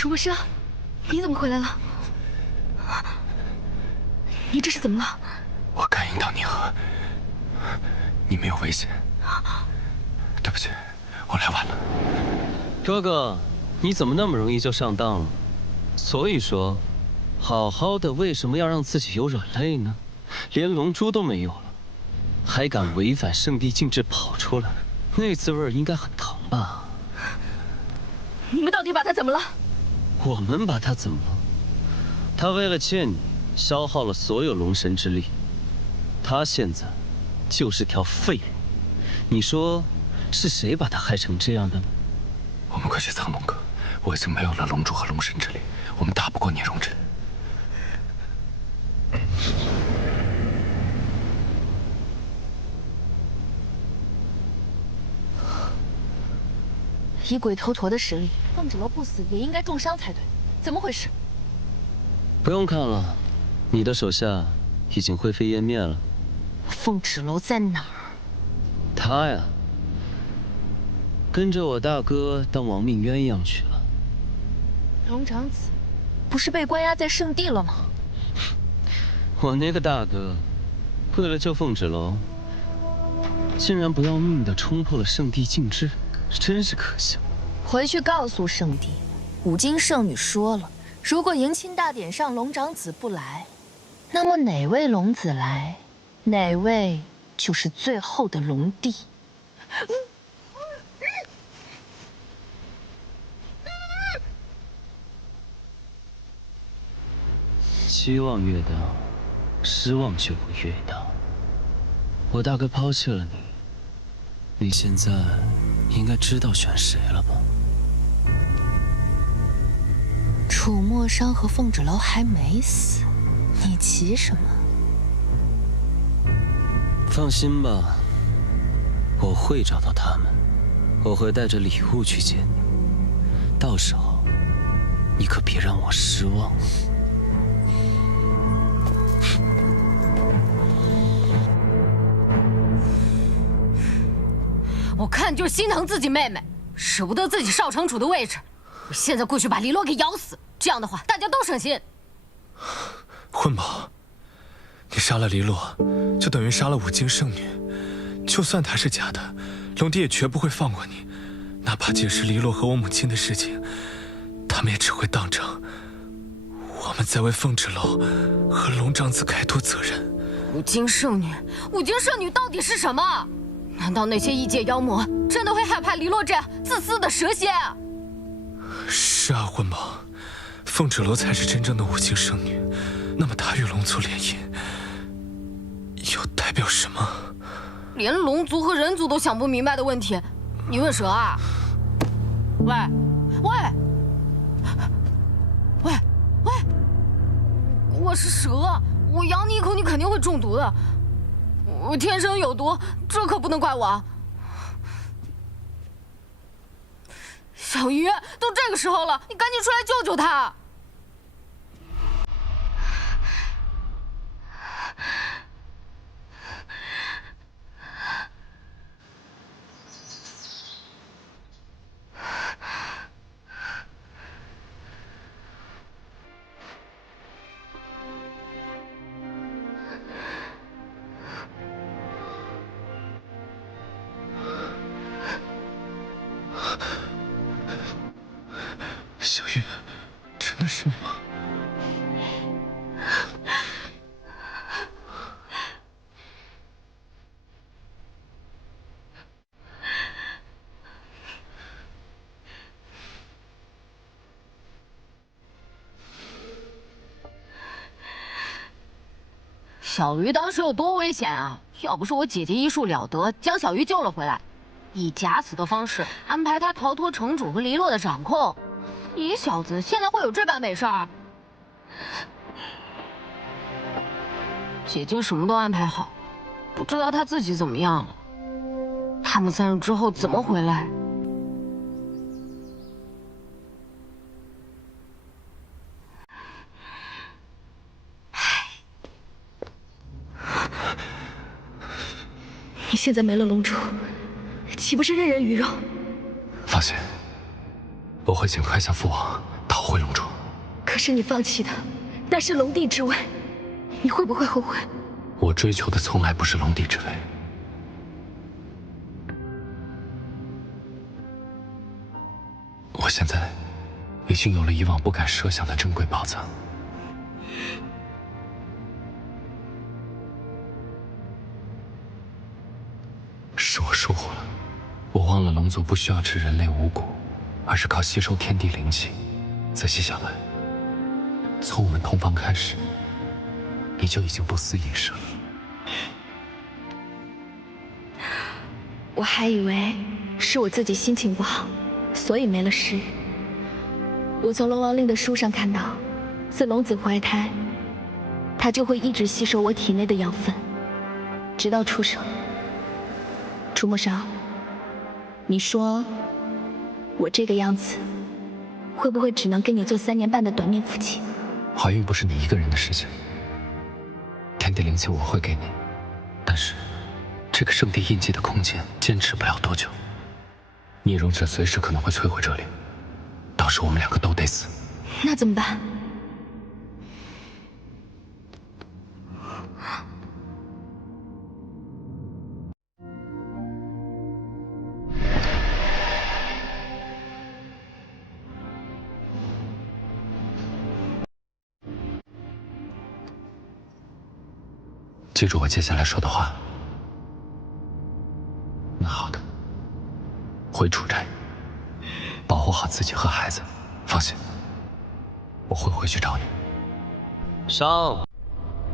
楚国师，你怎么回来了？你这是怎么了？我感应到你和你没有危险。对不起，我来晚了。哥哥，你怎么那么容易就上当了？所以说，好好的为什么要让自己有软肋呢？连龙珠都没有了，还敢违反圣地禁制跑出来，那滋味应该很疼吧？你们到底把他怎么了？我们把他怎么了？他为了见你，消耗了所有龙神之力，他现在就是条废物。你说是谁把他害成这样的呢？我们快去苍龙阁，我已经没有了龙珠和龙神之力，我们打不过聂荣臻。以鬼头陀的实力，凤芷楼不死也应该重伤才对，怎么回事？不用看了，你的手下已经灰飞烟灭了。凤芷楼在哪儿？他呀，跟着我大哥当亡命鸳鸯去了。龙长子，不是被关押在圣地了吗？我那个大哥，为了救凤芷楼，竟然不要命的冲破了圣地禁制，真是可笑。回去告诉圣地，五金圣女说了，如果迎亲大典上龙长子不来，那么哪位龙子来，哪位就是最后的龙帝。期望越大，失望就会越大。我大哥抛弃了你，你现在应该知道选谁了吧？楚墨商和凤芷楼还没死，你急什么？放心吧，我会找到他们，我会带着礼物去见你，到时候你可别让我失望。我看就是心疼自己妹妹，舍不得自己少城主的位置。我现在过去把黎洛给咬死，这样的话大家都省心。混宝，你杀了黎洛，就等于杀了五金圣女。就算她是假的，龙帝也绝不会放过你。哪怕解释黎洛和我母亲的事情，他们也只会当成我们在为凤芷楼和龙长子开脱责任。五金圣女，五金圣女到底是什么？难道那些异界妖魔真的会害怕黎洛这样自私的蛇蝎啊？是啊，混宝，凤芷楼才是真正的五金圣女。那么她与龙族联姻，又代表什么？连龙族和人族都想不明白的问题，你问蛇啊？喂，喂，喂，喂，我是蛇，我咬你一口，你肯定会中毒的。我天生有毒，这可不能怪我。小鱼，都这个时候了，你赶紧出来救救他！小玉，真的是你吗？小鱼当时有多危险啊！要不是我姐姐医术了得，将小鱼救了回来，以假死的方式安排他逃脱城主和黎洛的掌控，你小子现在会有这般美事儿？姐姐什么都安排好，不知道她自己怎么样了。他们3日之后怎么回来？你现在没了龙珠，岂不是任人鱼肉？放心，我会尽快向父王逃回龙珠。可是你放弃的，那是龙帝之位，你会不会后悔？我追求的从来不是龙帝之位。我现在已经有了以往不敢设想的珍贵宝藏。是我疏忽了，我忘了龙族不需要吃人类五谷，而是靠吸收天地灵气。仔细想来，从我们同房开始，你就已经不思饮食了。我还以为是我自己心情不好，所以没了食欲。我从龙王令的书上看到，自龙子怀胎，他就会一直吸收我体内的养分，直到出生。楚墨裳，你说我这个样子，会不会只能跟你做3年半的短命夫妻？怀孕不是你一个人的事情，天地灵气我会给你，但是这个圣地印记的空间坚持不了多久，逆容者随时可能会摧毁这里，到时我们2个都得死。那怎么办？记住我接下来说的话。那好的，回楚斋，保护好自己和孩子。放心，我会回去找你。商，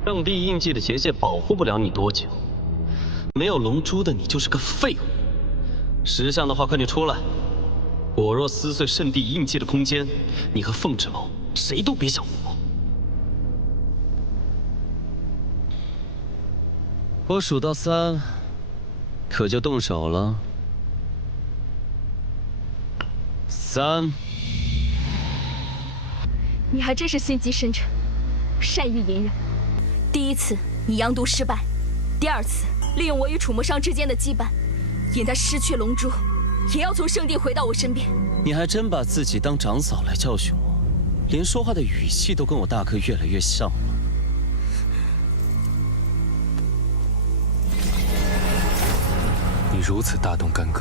圣地印记的结界保护不了你多久，没有龙珠的你就是个废物。识相的话，快点出来！我若撕碎圣地印记的空间，你和凤之楼谁都别想活。我数到3，可就动手了。3。你还真是心机深沉，善于隐忍。第1次你阳毒失败，第2次利用我与楚墨裳之间的羁绊，引他失去龙珠，也要从圣地回到我身边。你还真把自己当长嫂来教训我，连说话的语气都跟我大哥越来越像了。你如此大动干戈，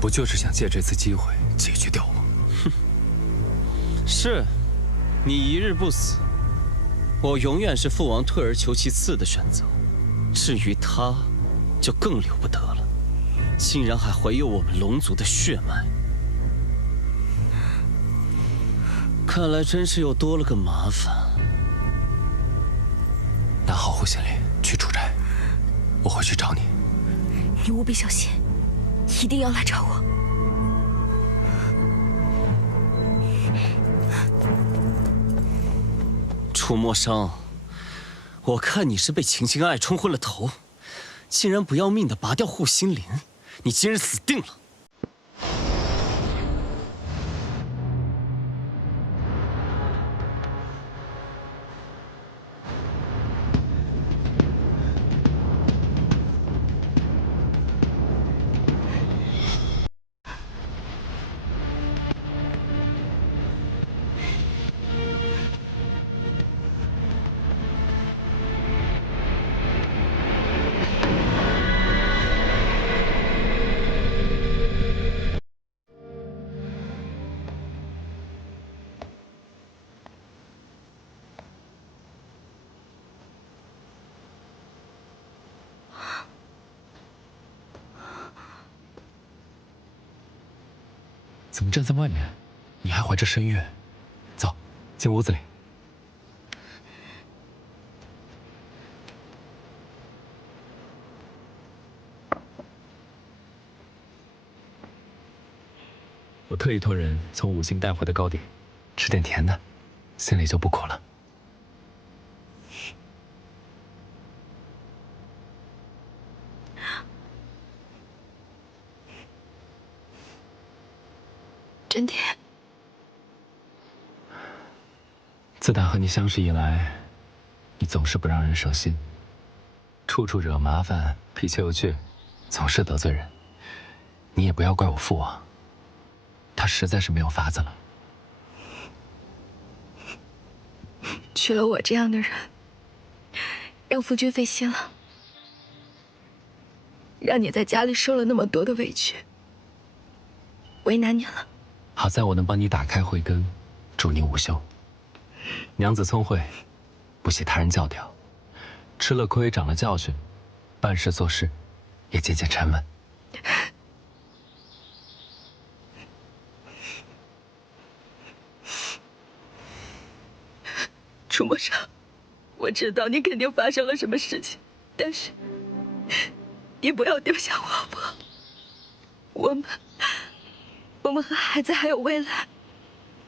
不就是想借这次机会解决掉我？哼，是，你一日不死，我永远是父王退而求其次的选择。至于他，就更了不得了，竟然还怀有我们龙族的血脉。看来真是又多了个麻烦。拿好护心铃，去楚斋，我会去找你。你务必小心，一定要来找我。楚墨裳，我看你是被秦京爱冲昏了头，竟然不要命的拔掉护心铃，你今日死定了！怎么站在外面？你还怀着身孕？走，进屋子里。我特意托人从五星带回的糕点，吃点甜的，心里就不苦了。真甜。自打和你相识以来，你总是不让人省心，处处惹麻烦，脾气又倔，总是得罪人。你也不要怪我父王，他实在是没有法子了。娶了我这样的人，让夫君费心了，让你在家里受了那么多的委屈，为难你了。好在我能帮你打开慧根，助你午休。娘子聪慧，不喜他人教条，吃了亏长了教训，办事做事也渐渐沉稳。楚墨裳，我知道你肯定发生了什么事情，但是你不要丢下我好不好？我们和孩子还有未来，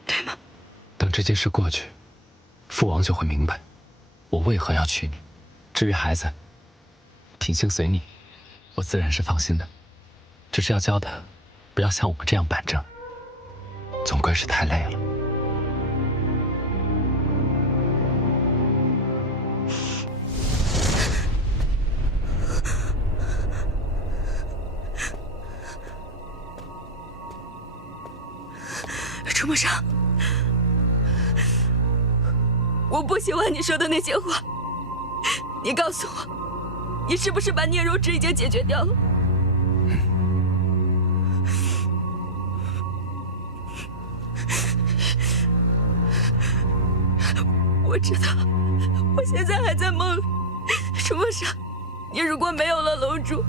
对吗？等这件事过去，父王就会明白我为何要娶你。至于孩子，品性随你，我自然是放心的。只是要教他不要像我们这样板正，总归是太累了。楚墨裳，我不喜欢你说的那些话。你告诉我，你是不是把聂荣芷已经解决掉了？我知道，我现在还在梦里。楚墨裳，你如果没有了龙珠，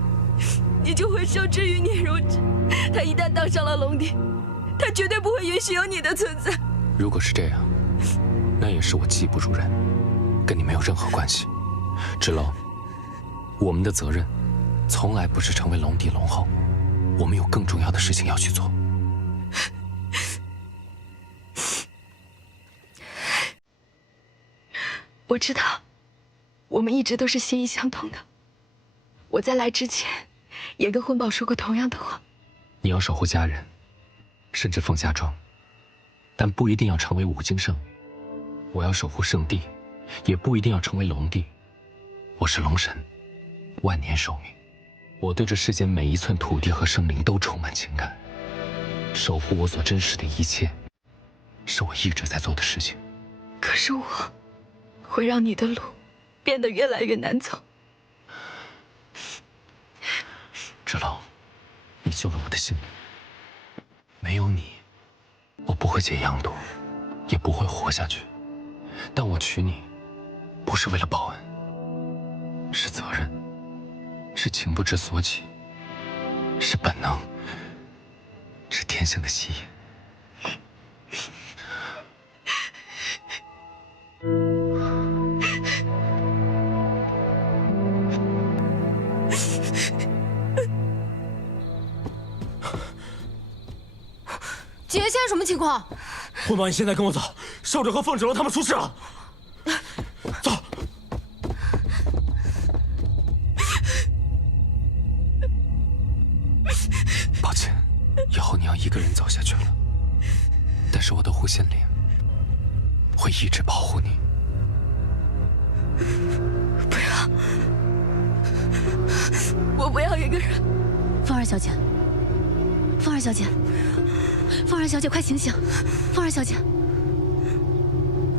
你就会受制于聂荣芷。他一旦当上了龙帝，他绝对不会允许有你的存在。如果是这样，那也是我技不如人，跟你没有任何关系。芷楼，我们的责任从来不是成为龙帝龙后，我们有更重要的事情要去做。我知道，我们一直都是心意相通的。我在来之前也跟婚宝说过同样的话。你要守护家人，甚至凤霞庄，但不一定要成为武京圣。我要守护圣地，也不一定要成为龙帝。我是龙神，万年守命。我对这世间每一寸土地和生灵都充满情感。守护我所珍视的一切，是我一直在做的事情。可是我会让你的路变得越来越难走。芷楼，你救了我的性命，没有你，我不会解阳毒，也不会活下去。但我娶你，不是为了报恩，是责任，是情不知所起，是本能，是天性的吸引。姐，现在什么情况？混宝，你现在跟我走，少主和凤芷楼他们出事了。走。抱歉，以后你要一个人走下去了。但是我的护心灵会一直保护你。不要，我不要一个人。凤儿小姐，凤儿小姐，凤儿小姐，快醒醒！凤儿小姐，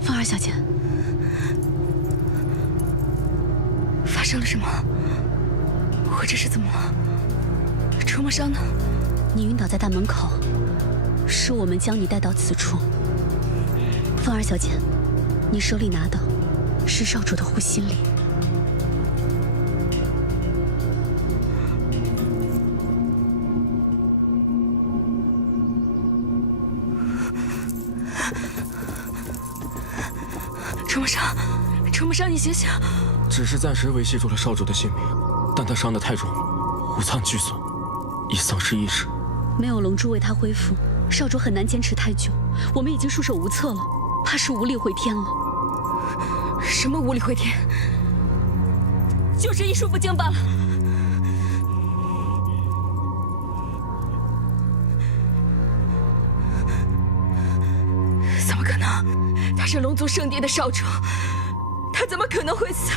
凤儿小姐，发生了什么？我这是怎么了？楚墨裳呢？你晕倒在大门口，是我们将你带到此处。凤儿小姐，你手里拿的是少主的护心令。楚墨裳，楚墨裳，你醒醒！只是暂时维系住了少主的性命，但他伤得太重了，五脏俱损，已丧失意识。没有龙珠为他恢复，少主很难坚持太久。我们已经束手无策了，怕是无力回天了。什么无力回天？就是一束不精罢了。怎么可能？他是龙族圣地的少主，他怎么可能会死？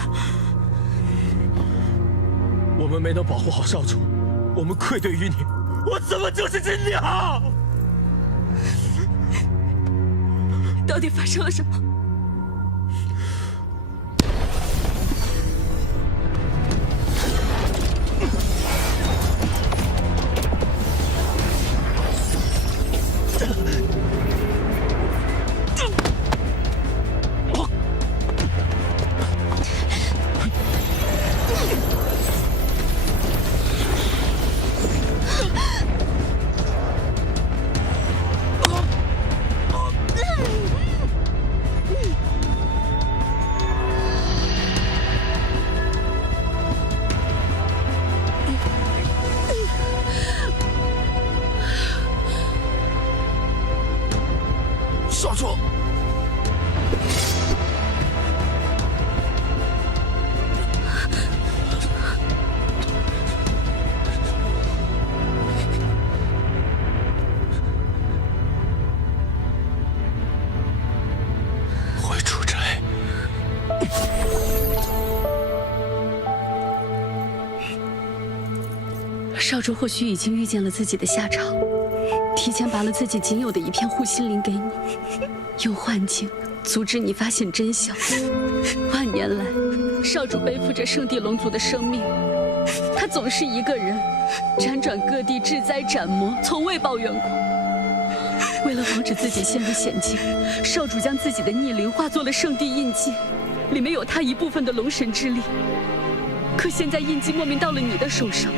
我们没能保护好少主，我们愧对于你，我怎么就是只鸟？到底发生了什么？少主。回楚宅。少主或许已经预见了自己的下场，提前拔了自己仅有的一片护心灵给你，用幻境阻止你发现真相。万年来，少主背负着圣地龙族的生命，他总是一个人辗转各地治灾斩魔，从未抱怨过。为了防止自己陷入险境，少主将自己的逆鳞化作了圣地印记，里面有他一部分的龙神之力。可现在印记莫名到了你的手上，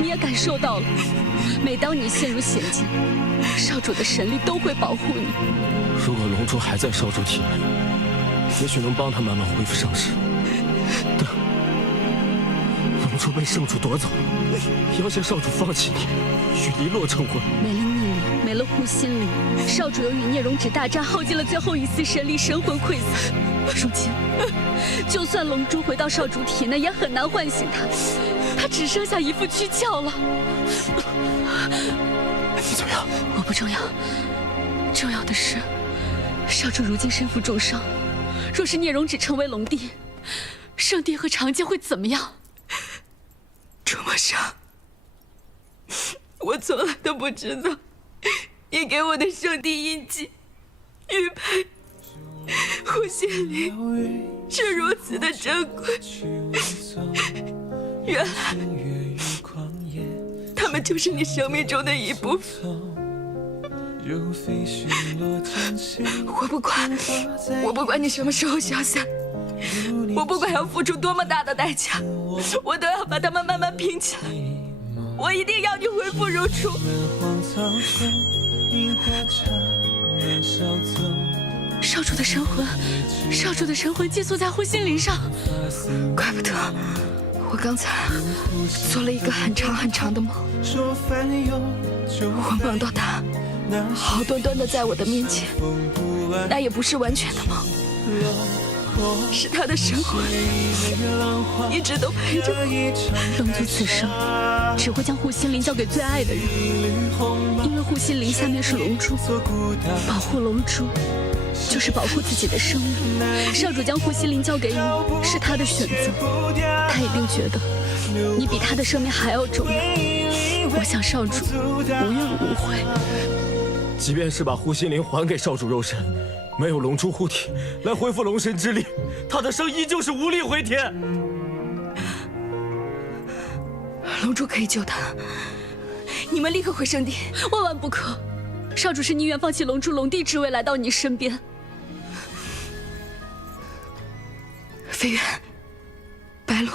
你也感受到了。每当你陷入险境，少主的神力都会保护你。如果龙珠还在少主体内，也许能帮他慢慢恢复圣势。但龙珠被圣主夺走，要挟少主放弃你，与黎洛成婚。没了逆鳞，没了护心灵，少主又与聂荣芷大战，耗尽了最后一丝神力，神魂溃散。如今，就算龙珠回到少主体内，也很难唤醒他。他只剩下一副躯壳了。你怎么样？我不重要，重要的是，少主如今身负重伤，若是聂荣芷成为龙帝，圣地和长剑会怎么样？楚墨生，我从来都不知道，你给我的圣地印记玉佩、护心灵是如此的珍贵。原来，他们就是你生命中的一部分。我不管你什么时候消散，我不管要付出多么大的代价，我都要把它们慢慢拼起来。我一定要你恢复如初。少主的神魂寄宿在护心灵上，怪不得我刚才做了一个很长很长的梦，我梦到他好端端的在我的面前，那也不是完全的梦，是他的神魂一直都陪着我。龙族此生只会将护心灵交给最爱的人，因为护心灵下面是龙珠，保护龙珠就是保护自己的生命。少主将护心灵交给你，是他的选择，他一定觉得你比他的生命还要重要。我想少主无怨无悔。即便是把护心灵还给少主肉身，没有龙珠护体来恢复龙神之力，他的生依旧是无力回天。龙珠可以救他，你们立刻回圣地。万万不可！少主是宁愿放弃龙珠龙帝之位来到你身边。飞远、白龙，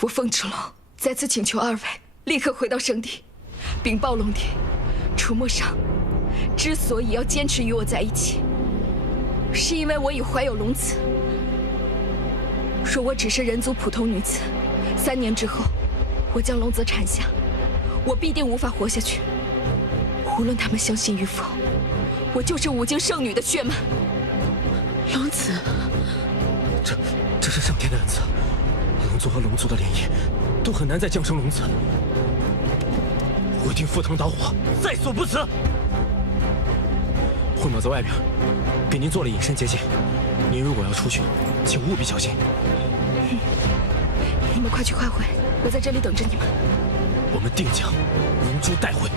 我风之龙再次请求二位立刻回到圣地，禀报龙帝，楚墨裳之所以要坚持与我在一起，是因为我已怀有龙子。若我只是人族普通女子，3年之后，我将龙子产下，我必定无法活下去。无论他们相信与否，我就是5境圣女的血脉。龙子，这是上天的恩赐，龙族和龙族的联姻都很难再降生龙子。我一定赴汤蹈火，在所不辞。混宝在外边给您做了隐身结界，您如果要出去，请务必小心。你们快去快回，我在这里等着你们。我们定将龙珠带回。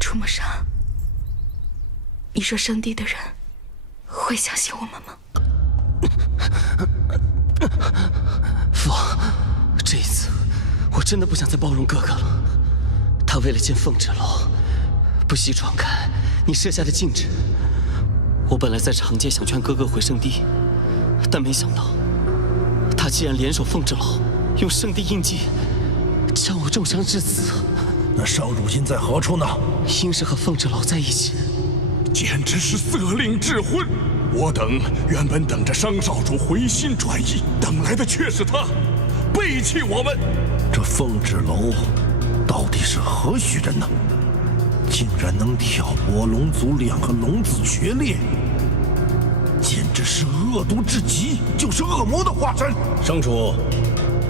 楚墨裳，你说圣地的人会相信我们吗？父，这一次我真的不想再包容哥哥了。他为了见凤之龙，不惜闯开你设下的禁制。我本来在长街想劝哥哥回圣地，但没想到他竟然联手凤之龙，用圣地印记将我重伤致死。那少主心在何处呢？应是和凤之龙在一起。简直是色令智昏！我等原本等着商少主回心转意，等来的却是他背弃我们。这凤纸楼到底是何许人呢？竟然能挑拨龙族2个龙子决裂，简直是恶毒至极，就是恶魔的化身。圣主，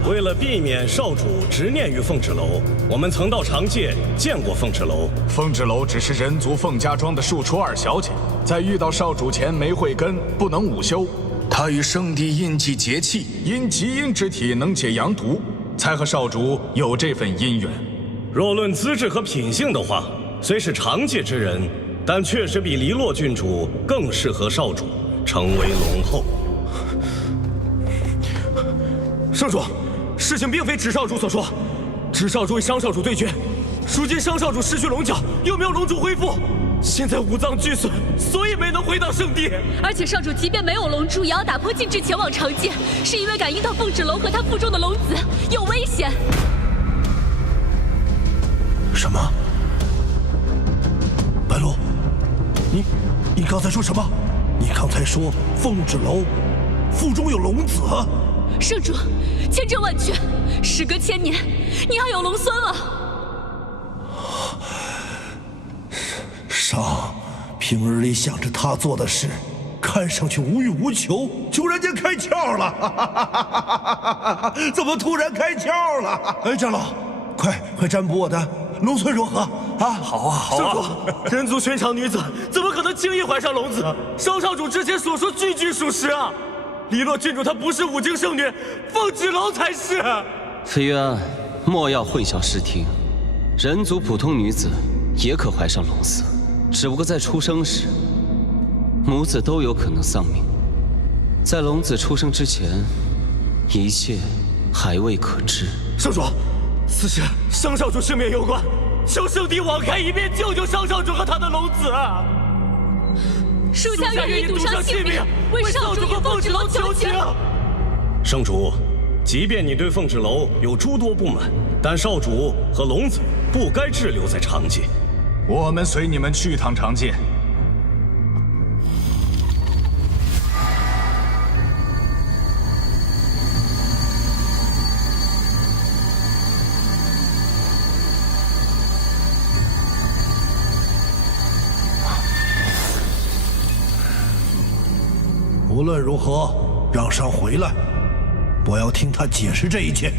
为了避免少主执念于凤纸楼，我们曾到长界见过凤纸楼。凤纸楼只是人族凤家庄的庶出二小姐，在遇到少主前没慧根，不能午休。她与圣地印记结契，因极阴之体能解阳毒，才和少主有这份姻缘。若论资质和品性的话，虽是长界之人，但确实比黎洛郡主更适合少主成为龙后。圣主，事情并非纸少主所说，纸少主与商少主对决，如今商少主失去龙角，又没有龙珠恢复，现在五脏俱损，所以没能回到圣地。而且少主即便没有龙珠，也要打破禁制前往长界，是因为感应到凤纸楼和他腹中的龙子有危险。什么？白鹿，你刚才说什么？你刚才说凤纸楼腹中有龙子？圣主，千真万确，时隔1000年，你要有龙孙了。上平日里想着他做的事，看上去无欲无求，突然间开窍了，怎么突然开窍了？哎，长老，快占卜我的龙孙如何啊？好啊，好啊！圣主，人族寻常女子怎么可能轻易怀上龙子？商少主之前所说句句属实啊！黎洛郡主她不是五经圣女，凤纸楼才是。飞渊，莫要混淆视听，人族普通女子也可怀上龙子，只不过在出生时，母子都有可能丧命。在龙子出生之前，一切还未可知。圣主，此事商少主性命攸关，求圣帝网开一面，救救商少主和他的龙子啊！属下愿意赌上性命，为少主和凤纸楼求情。圣主，即便你对凤纸楼有诸多不满，但少主和龙子不该滞留在长界。我们随你们去趟长界。无论如何，让商回来，我要听他解释这一切。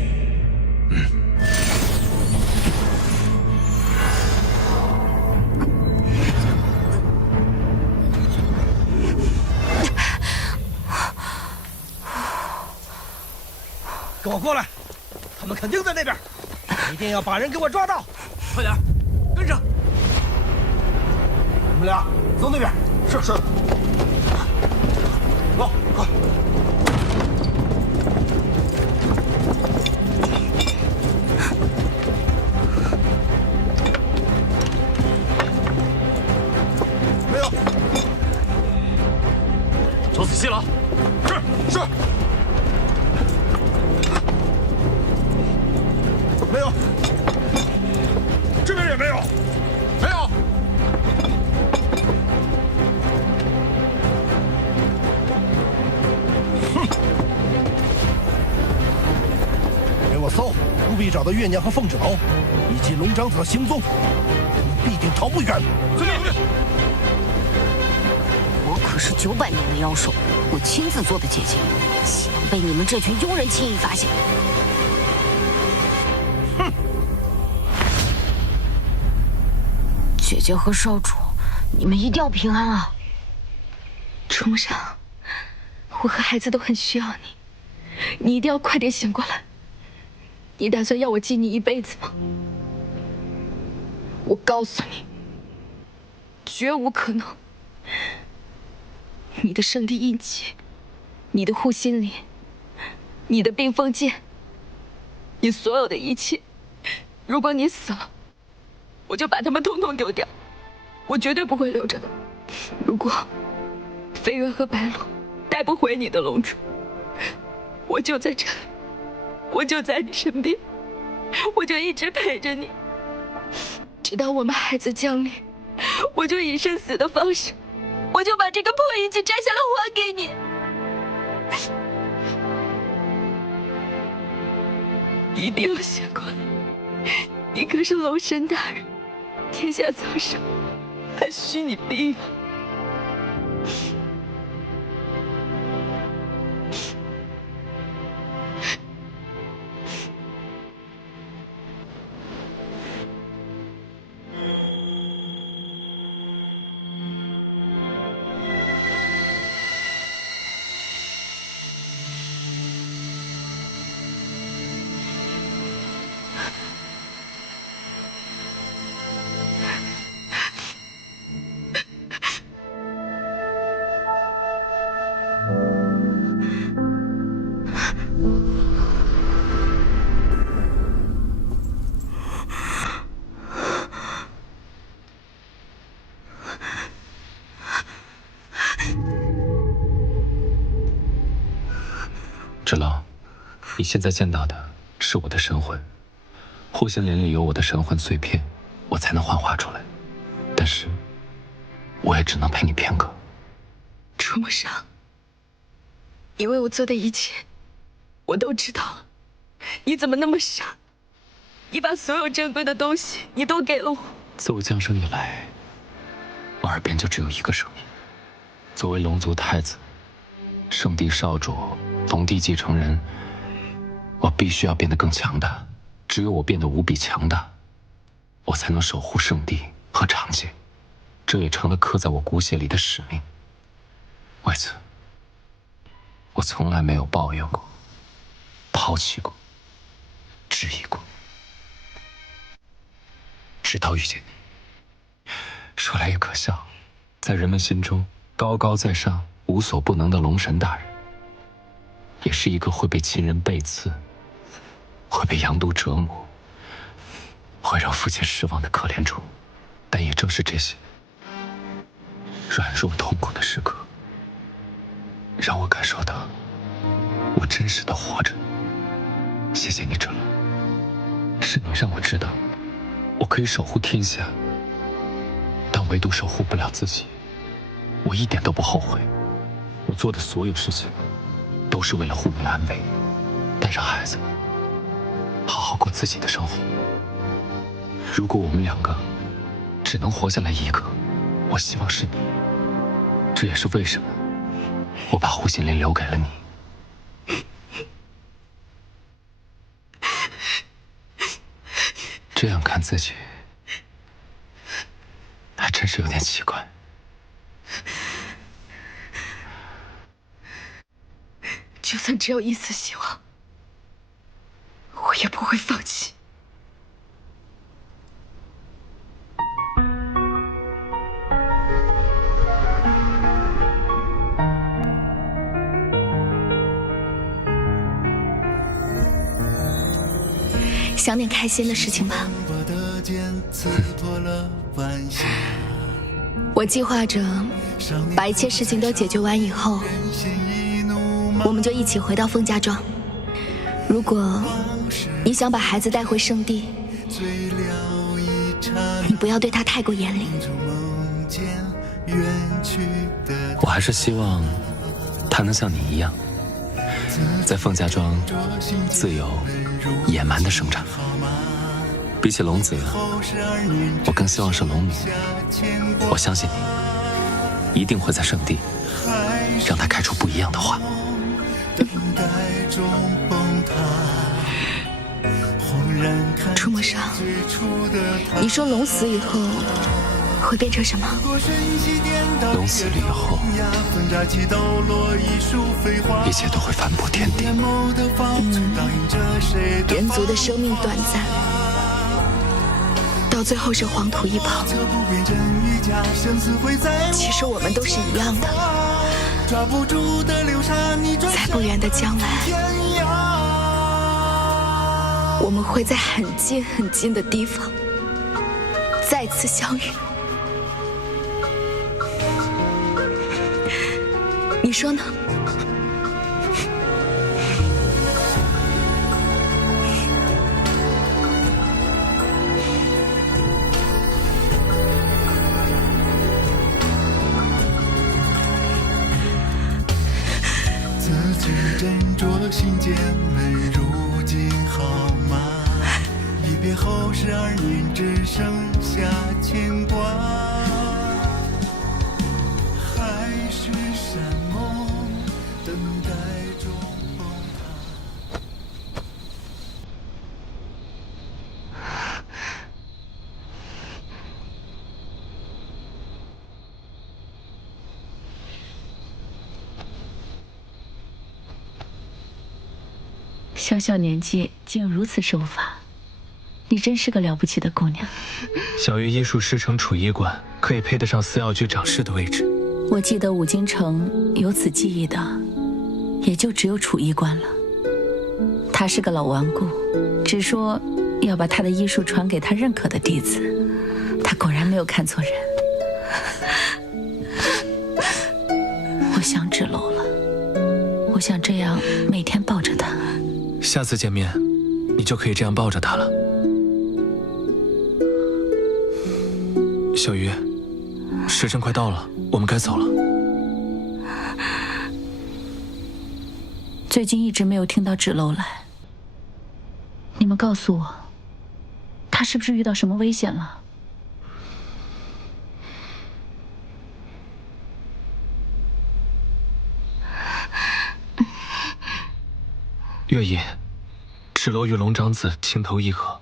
跟我过来，他们肯定在那边，一定要把人给我抓到！快点，跟上！你们俩走那边。是。走，快！没有。走仔细了。是。没有。这边也没有。没有。搜，务必找到月娘和凤纸楼，以及龙长子的行踪，必定逃不远。我可是900年的妖兽，我亲自做的结界，岂能被你们这群庸人轻易发现？哼！姐姐和少主，你们一定要平安啊！重伤，我和孩子都很需要你，你一定要快点醒过来。你打算要我记你一辈子吗？我告诉你，绝无可能。你的圣地印记，你的护心莲，你的冰封剑，你所有的一切，如果你死了，我就把它们统统丢掉，我绝对不会留着的。如果飞渊和白鹿带不回你的龙珠，我就在这里。我就在你身边，我就一直陪着你，直到我们孩子降临，我就以生死的方式我就把这个破印记摘下来还给你。一定要写过来，你可是龙神大人，天下苍生还需你庇护。芷浪，你现在见到的是我的神魂，护心莲里有我的神魂碎片，我才能幻化出来。但是，我也只能陪你片刻。楚木生，你为我做的一切，我都知道了。你怎么那么傻？你把所有珍贵的东西，你都给了我。自我降生以来，我耳边就只有一个声音：作为龙族太子、圣地少主、龙帝继承人，我必须要变得更强大。只有我变得无比强大，我才能守护圣地和长界。这也成了刻在我骨血里的使命。为此，我从来没有抱怨过、抛弃过、质疑过，直到遇见你。说来也可笑，在人们心中高高在上、无所不能的龙神大人，也是一个会被亲人背刺、会被杨都折磨、会让父亲失望的可怜虫。但也正是这些软弱痛苦的时刻，让我感受到我真实的活着。谢谢你，芷浪，是你让我知道我可以守护天下，但唯独守护不了自己。我一点都不后悔，我做的所有事情都是为了护你安危，带上孩子好好过自己的生活。如果我们两个只能活下来一个，我希望是你。这也是为什么我把护心莲留给了你。这样看自己，还真是有点奇怪。就算只有一丝希望，我也不会放弃。想点开心的事情吧。我计划着把一切事情都解决完以后，我们就一起回到凤家庄。如果你想把孩子带回圣地，你不要对他太过严厉。我还是希望他能像你一样，在凤家庄自由野蛮的生长。比起龙子，我更希望是龙女。我相信你一定会在圣地让他开出不一样的花。楚墨生，你说龙死以后会变成什么？龙死了以后，一切都会翻破天地。人族的生命短暂，到最后是黄土一跑。其实我们都是一样的，在不远的将来，我们会在很近很近的地方再次相遇。你说呢？去斟酌心间门，如今好吗？离别后12年，只剩下牵挂。海誓山盟，等待中崩塌。小小年纪竟有如此手法，你真是个了不起的姑娘。小玉医术师承储医馆，可以配得上司药局掌事的位置。我记得五京城有此技艺的，也就只有储医馆了。他是个老顽固，只说要把他的医术传给他认可的弟子。他果然没有看错人。我想芷楼了，我想这样每天抱着他。下次见面，你就可以这样抱着他了。小鱼，时辰快到了，我们该走了。最近一直没有听到芷楼来，你们告诉我，他是不是遇到什么危险了？月姨，芷楼与龙长子情投意合，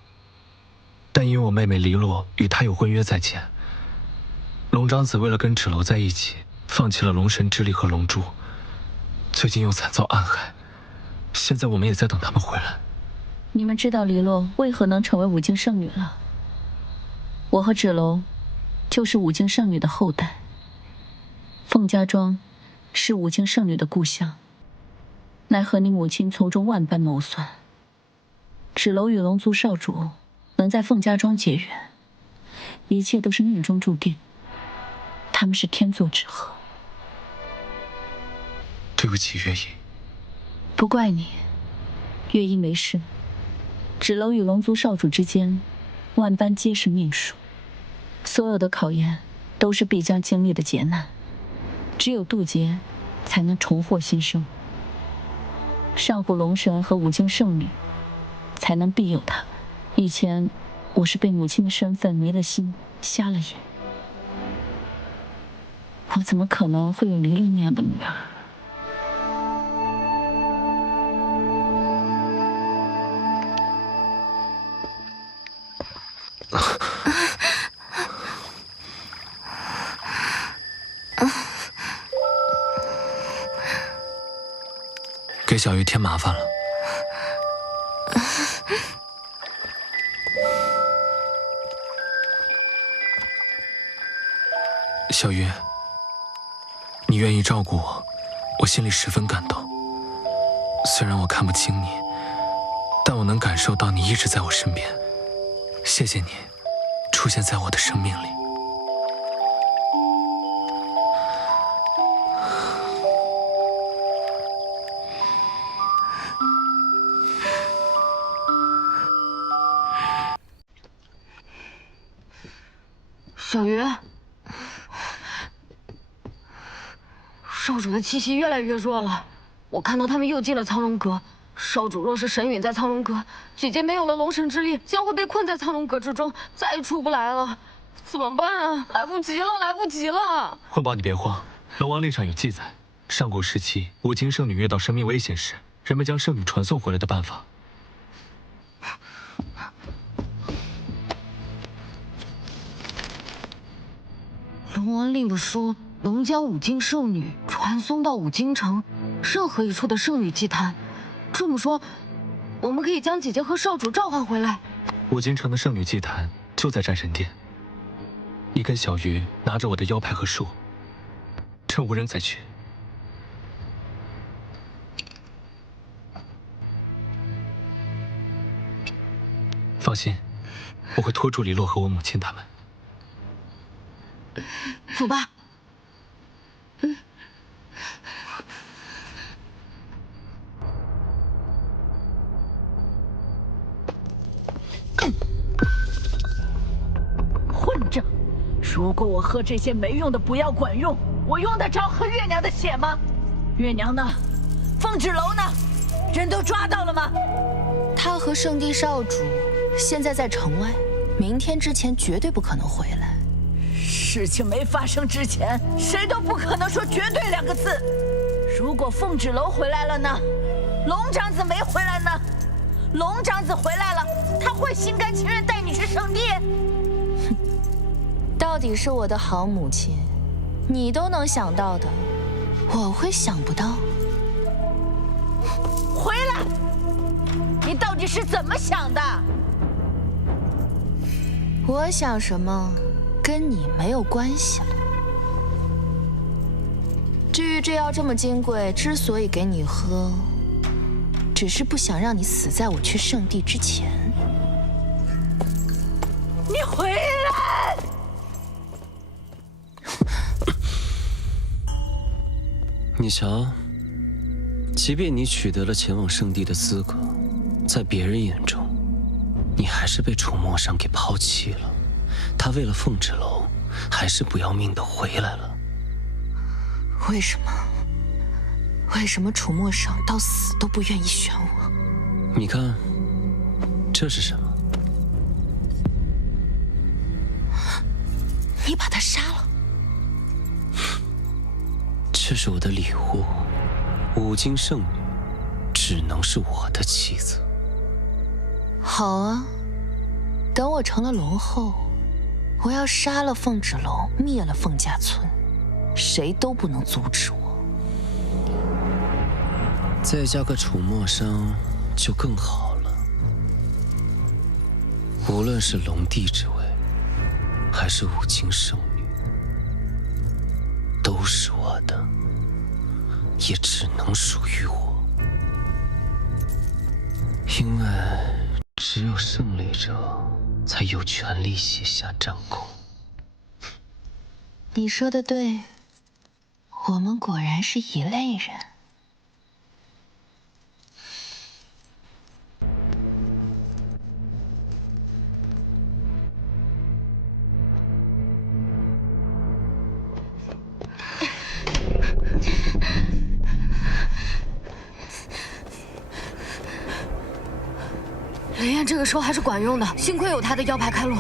但因我妹妹黎洛与他有婚约在前，龙长子为了跟芷楼在一起，放弃了龙神之力和龙珠，最近又惨遭暗害，现在我们也在等他们回来。你们知道黎洛为何能成为五京圣女了？我和芷楼就是五京圣女的后代。凤家庄是五京圣女的故乡，奈何你母亲从中万般谋算，芷楼与龙族少主能在凤家庄结缘，一切都是命中注定，他们是天作之合。对不起，月姨。不怪你，月姨没事。芷楼与龙族少主之间，万般皆是命数，所有的考验都是必将经历的劫难，只有渡劫，才能重获新生。上古龙神和五京圣女，才能庇佑他。以前我是被母亲的身份迷了心，瞎了眼，我怎么可能会有黎洛那样的女儿？给小鱼添麻烦了。小鱼，你愿意照顾我，我心里十分感动。虽然我看不清你，但我能感受到你一直在我身边。谢谢你，出现在我的生命里。小鱼，少主的气息越来越弱了，我看到他们又进了苍龙阁。少主若是神陨在苍龙阁，姐姐没有了龙神之力，将会被困在苍龙阁之中，再也出不来了。怎么办啊？来不及了，来不及了！混宝，你别慌，龙王令上有记载，上古时期五京圣女遇到生命危险时，人们将圣女传送回来的办法。龙王令的说，能将五京圣女传送到五京城任何一处的圣女祭坛。这么说，我们可以将姐姐和少主召唤回来。五京城的圣女祭坛就在战神殿。你跟小鱼拿着我的腰牌和树，趁无人再去。放心，我会拖住黎洛和我母亲他们。走吧。混账！如果我喝这些没用的不药管用，我用得着喝月娘的血吗？月娘呢？凤芷楼呢？人都抓到了吗？他和圣地少主现在在城外，明天之前绝对不可能回来。事情没发生之前，谁都不可能说绝对2个字。如果凤芷楼回来了呢？龙长子没回来呢？龙长子回来了，他会心甘情愿带你去圣地？到底是我的好母亲，你都能想到的，我会想不到。回来！你到底是怎么想的？我想什么，跟你没有关系了。至于这药这么金贵，之所以给你喝，只是不想让你死在我去圣地之前。你回来！你瞧，即便你取得了前往圣地的资格，在别人眼中，你还是被楚墨裳给抛弃了。他为了凤芷楼，还是不要命的回来了。为什么？为什么楚墨裳到死都不愿意选我？你看，这是什么？你把他杀了？这是我的礼物，五金圣女只能是我的妻子。好啊，等我成了龙后，我要杀了凤芷楼，灭了凤家村，谁都不能阻止我。再加个楚墨裳就更好了。无论是龙帝之位，还是五金圣女，都是我的，也只能属于我。因为只有胜利者才有权利写下战功。你说的对，我们果然是一类人。雷焰这个时候还是管用的，幸亏有他的腰牌开路。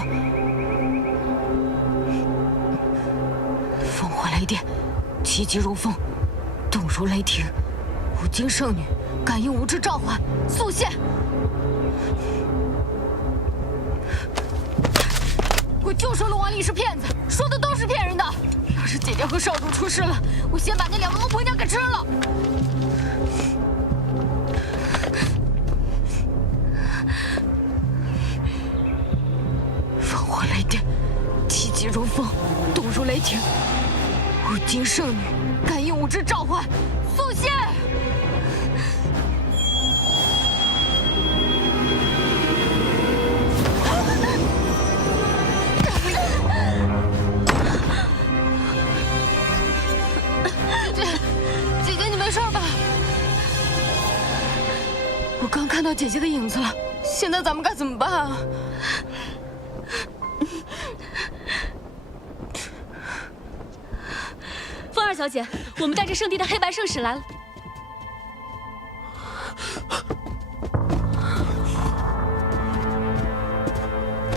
烽火雷电，气急如风，动如雷霆，五金圣女，感应无知召唤，速现！我就说龙王丽是骗子，说的都是骗人的。要是姐姐和少主出事了，我先把那2个恶婆娘给吃了。烽火雷电，气急如风，动如雷霆，五金圣女，感应无知召唤，速现！姐姐，你没事吧？我刚看到姐姐的影子了，现在咱们该怎么办啊？风儿小姐，我们带着圣地的黑白圣使来了。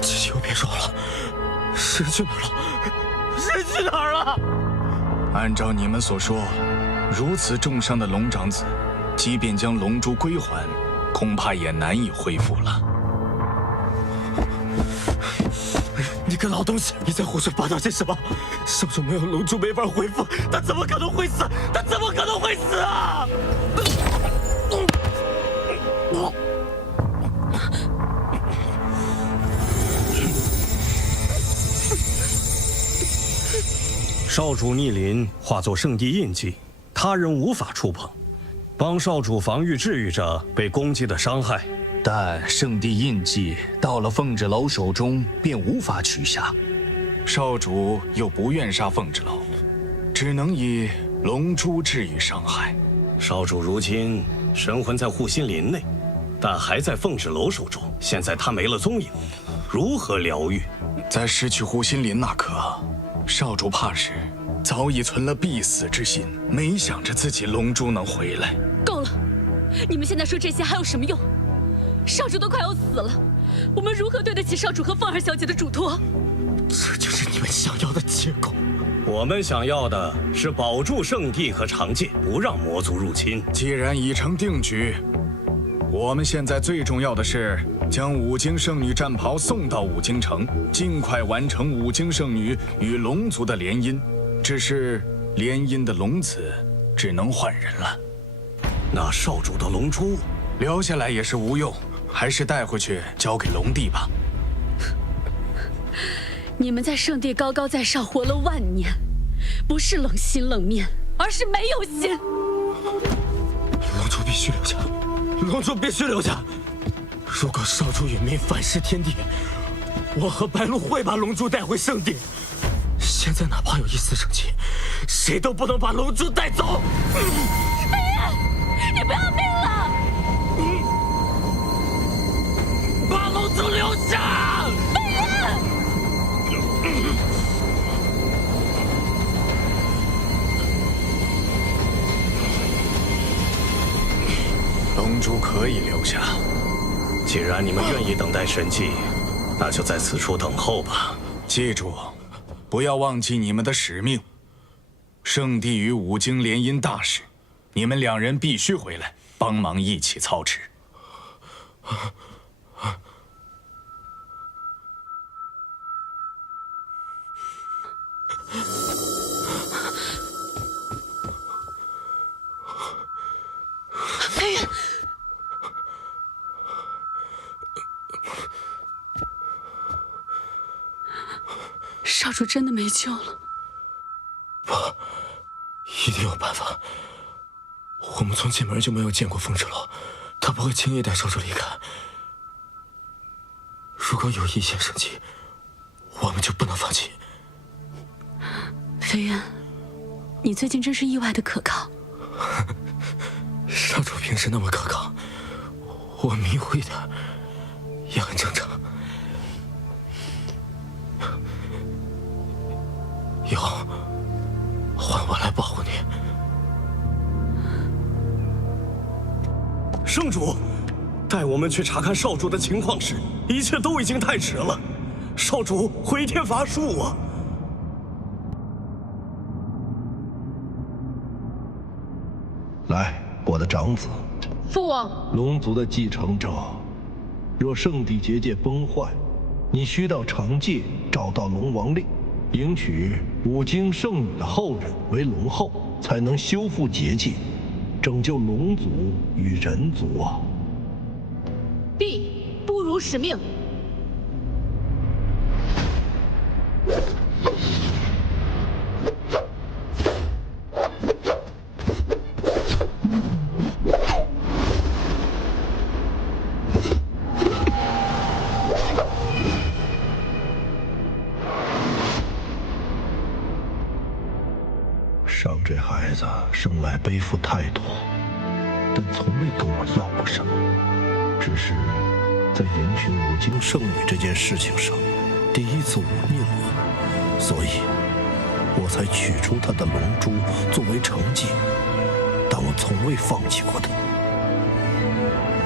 姐姐又别说了，人去哪儿了？人去哪儿了？按照你们所说，如此重伤的龙长子，即便将龙珠归还，恐怕也难以恢复了。你个老东西，你在胡说八道些什么？少主没有龙珠没法恢复，他怎么可能会死？他怎么可能会死啊？少主逆鳞化作圣地印记，他人无法触碰。帮少主防御治愈着被攻击的伤害。但圣地印记到了凤芷楼手中便无法取下，少主又不愿杀凤芷楼，只能以龙珠治愈伤害。少主如今神魂在护心林内，但还在凤芷楼手中。现在他没了踪影，如何疗愈？在失去护心林那刻，少主怕是早已存了必死之心，没想着自己龙珠能回来。够了！你们现在说这些还有什么用？少主都快要死了，我们如何对得起少主和凤儿小姐的嘱托？这就是你们想要的结果。我们想要的是保住圣地和长界，不让魔族入侵。既然已成定局，我们现在最重要的是将五经圣女战袍送到五经城，尽快完成五经圣女与龙族的联姻。只是联姻的龙子只能换人了。那少主的龙珠留下来也是无用，还是带回去交给龙帝吧。你们在圣地高高在上活了万年，不是冷心冷面，而是没有心。龙珠必须留下，龙珠必须留下。如果少主殒命反噬天地，我和白鹿会把龙珠带回圣地。现在哪怕有一丝生机，谁都不能把龙珠带走。飞燕，你不要命了！把龙珠留下！飞燕。龙珠可以留下。既然你们愿意等待神迹，那就在此处等候吧。记住，不要忘记你们的使命。圣地与五经联姻大事，你们两人必须回来帮忙一起操持。飞燕，少主真的没救了。不，一定有办法。我们从进门就没有见过风之龙，他不会轻易带少主离开。如果有一线生机，我们就不能放弃。飞燕，你最近真是意外的可靠。少主平时那么可靠，我迷糊一点也很正常。以后换我来保护你。圣主，带我们去查看少主的情况时，一切都已经太迟了。少主回天乏术啊！来，我的长子，父王，龙族的继承者。若圣地结界崩坏，你需到长界找到龙王令，迎娶五经圣女的后人为龙后，才能修复结界，拯救龙族与人族啊！必不辱使命。上这孩子生来背负太多，但从未跟我要过什么，只是在迎娶五经圣女这件事情上，第一次忤逆了我，所以我才取出她的龙珠作为惩戒，但我从未放弃过她，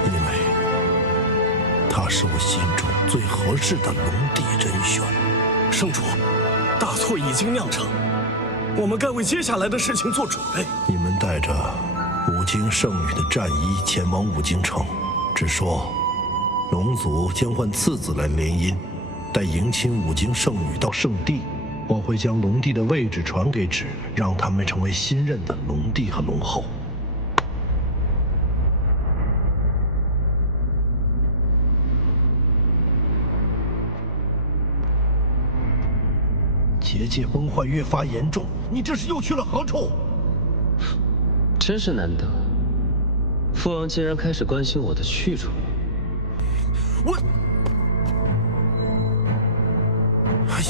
因为她是我心中最合适的龙帝人选。圣主，大错已经酿成。我们该为接下来的事情做准备。你们带着五经圣女的战衣前往五经城，只说龙族将换次子来联姻，待迎亲五经圣女到圣地，我会将龙帝的位置传给旨，让他们成为新任的龙帝和龙后。结界崩坏越发严重，你这是又去了何处？真是难得，父王竟然开始关心我的去处。我，哎呀，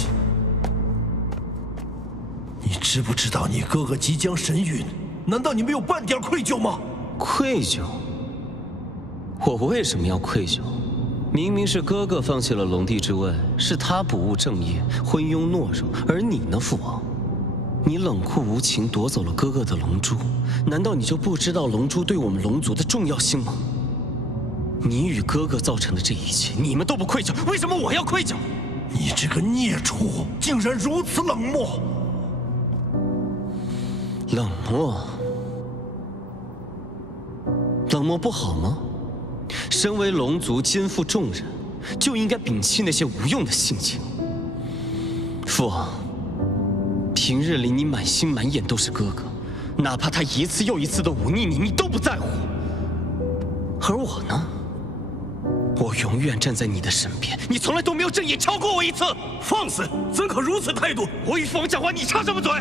你知不知道你哥哥即将神陨？难道你没有半点愧疚吗？愧疚？我为什么要愧疚？明明是哥哥放弃了龙帝之位，是他不务正业，昏庸懦弱，而你呢，父王，你冷酷无情夺走了哥哥的龙珠，难道你就不知道龙珠对我们龙族的重要性吗？你与哥哥造成的这一切，你们都不愧疚，为什么我要愧疚？你这个孽畜，竟然如此冷漠！冷漠？冷漠不好吗？身为龙族肩负重任，就应该摒弃那些无用的性情。父王，平日里你满心满眼都是哥哥，哪怕他一次又一次的忤逆你，你都不在乎。而我呢？我永远站在你的身边，你从来都没有正眼瞧过我一次。放肆！怎可如此态度？我与父王讲话，你插什么嘴？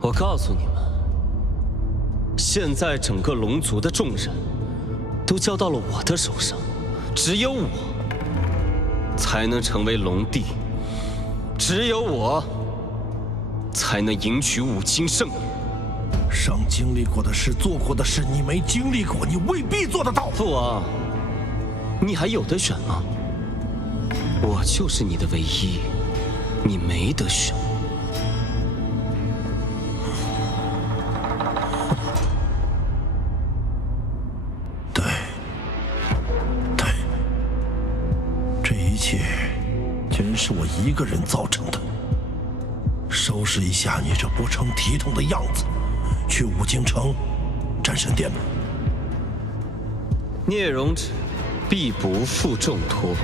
我告诉你们，现在整个龙族的重任都交到了我的手上，只有我才能成为龙帝，只有我才能迎娶五金圣女。上经历过的事，做过的事，你没经历过，你未必做得到。父王，你还有得选吗？我就是你的唯一，你没得选。对，这一切全是我一个人造成的。收拾一下你这不成体统的样子，去五京城战神殿吧。聂荣芷必不负重托。